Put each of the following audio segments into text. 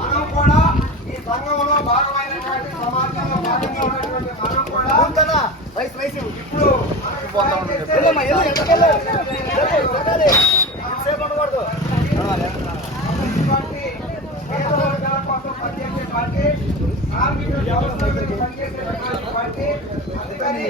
మనం కూడా ఈ సంఘంలో భాగమైనటువంటి సమాజంలో భాగంగా ఉన్నటువంటి మనం కూడా ఇప్పుడు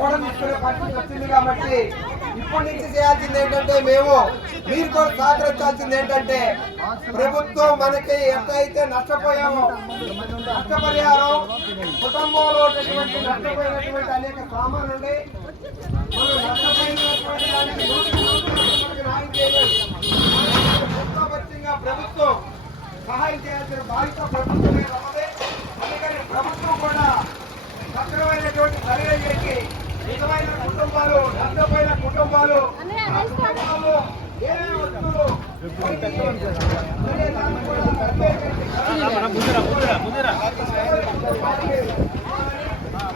ఎవరో కూడా తీసుకునే పరిస్థితి వచ్చింది కాబట్టి ఇప్పటి నుంచి చేయాల్సింది ఏంటంటే మేము మీరు కూడా సహకరించాల్సింది ఏంటంటే ప్రభుత్వం మనకి ఎంతైతే నష్టపోయామో నష్టపరిహారం కుటుంబంలో ఉన్నటువంటి నష్టపోయినటువంటి అనేక సామాన్లు ఉన్నాయి మనం నష్టపోయినటువంటి ప్రభుత్వం సహాయం చేయాల్సిన బాధ్యత ప్రభుత్వమే మీద అందుకని ప్రభుత్వం కూడా సక్రమైనటువంటి సర్వే చేసి కుటుంబాలు ఆ కుటుంబాల్లో ఏమేమి వస్తువులు? అనే దాన్ని కూడా సర్వే చేసి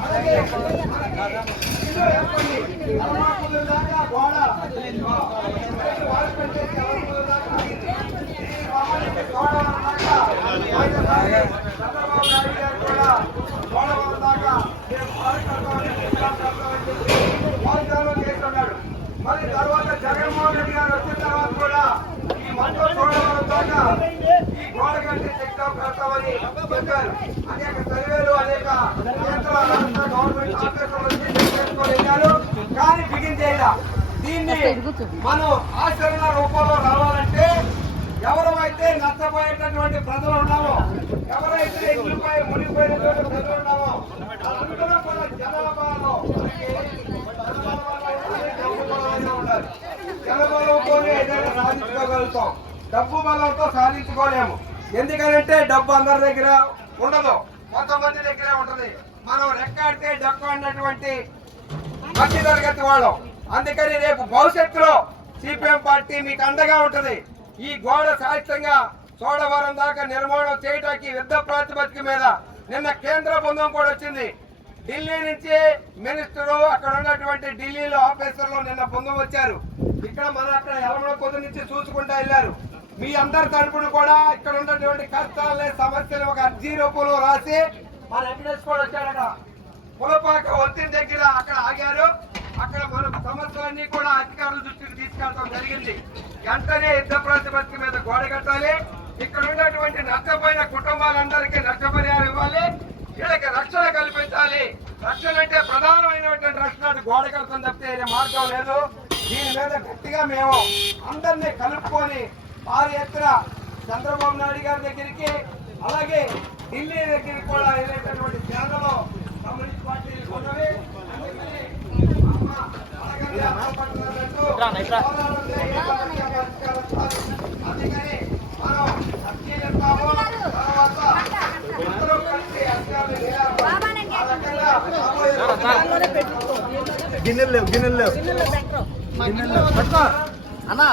అలాగే ఇల్లు ఏర్పడి అమ్మాకుల దాకా గోడ వాళ్ళు పెట్టేసి అమ్మాకుల దాకా ఈ రామాయణ గోడ దాకా చంద్రబాబు నాయుడు గారు కూడా గోడ దాకా మేము కార్యకర్తలు కార్యకర్తలు చెప్పి వాగ్దానం చేస్తున్నాడు మరి తర్వాత జగన్మోహన్ రెడ్డి గారు వచ్చిన తర్వాత కూడా ఈ మంటలు చూడడం దాకా ఈ గోడ కంటే చెక్కా పెడతామని చెప్పారు అనేక సర్వేలు అనేక రాష్ట్ర గవర్నమెంట్ ఆఫీసులు వెళ్ళారు కానీ దీన్ని మనం ఆచరణ రూపంలో రావాలంటే ఎవరైతే నష్టపోయేటటువంటి ప్రజలు ఉన్నామో ఎవరైతే ఇల్లుపై మునిగిపోయినటువంటి ప్రజలు ఉన్నామో అందరూ కూడా జనాభాలో ఉండాలి జనబలంతోనే ఏదైనా సాధించుకోగలుగుతాం డబ్బు బలంతో సాధించుకోలేము. ఎందుకంటే డబ్బు అందరి దగ్గర ఉండదు. కొంతమంది దగ్గర ఉంటది. మనం రెక్కాడితే డక్కు అన్నటువంటి మధ్య తరగతి వాళ్ళం. అందుకని రేపు భవిష్యత్తులో సిపిఎం పార్టీ మీకు అండగా ఉంటది. ఈ గోడ సాహిత్యంగా చోడవరం దాకా నిర్మాణం చేయడానికి యుద్ధ ప్రాతిపదిక మీద నిన్న కేంద్ర బృందం కూడా వచ్చింది. ఢిల్లీ నుంచి మినిస్టరు అక్కడ ఉన్నటువంటి ఢిల్లీలో ఆఫీసర్లు నిన్న బృందం వచ్చారు. ఇక్కడ మన అక్కడ ఎలమల పొద్దు నుంచి చూసుకుంటా వెళ్ళారు. మీ అందరి తరపున కూడా ఇక్కడ ఉన్నటువంటి కష్టాలే సమస్యలు ఒక అర్జీ రూపంలో రాసి మన వెంకటేష్ కూడా వచ్చాడట పులపాక ఒత్తిడి దగ్గర అక్కడ ఆగారు. అక్కడ మన సమస్యలన్నీ కూడా అధికారుల దృష్టికి తీసుకెళ్ళడం జరిగింది. వెంటనే యుద్ధ ప్రాతిపదిక మీద గోడ కట్టాలి. ఇక్కడ ఉన్నటువంటి నష్టపోయిన కుటుంబాలందరికీ నష్టపరిహారం ఇవ్వాలి. వీళ్ళకి రక్షణ కల్పించాలి. రక్షణ అంటే ప్రధానమైనటువంటి రక్షణ గోడ కడతాం తప్పితే మార్గం లేదు. దీని మీద గట్టిగా మేము అందరినీ కలుపుకొని భారీ ఎత్తున చంద్రబాబు నాయుడు గారి దగ్గరికి అలాగే ఢిల్లీ దగ్గరికి కూడా వెళ్ళేటటువంటి సేనలో కమ్యూనిస్ట్ ఉన్నవి అందుకని పోరాటం మనం తర్వాత అందరూ కలిసి రోజుల్లో గిన్నెలు లేవు. గిన్నెలు లేవు. గిన్నెలు అన్నా.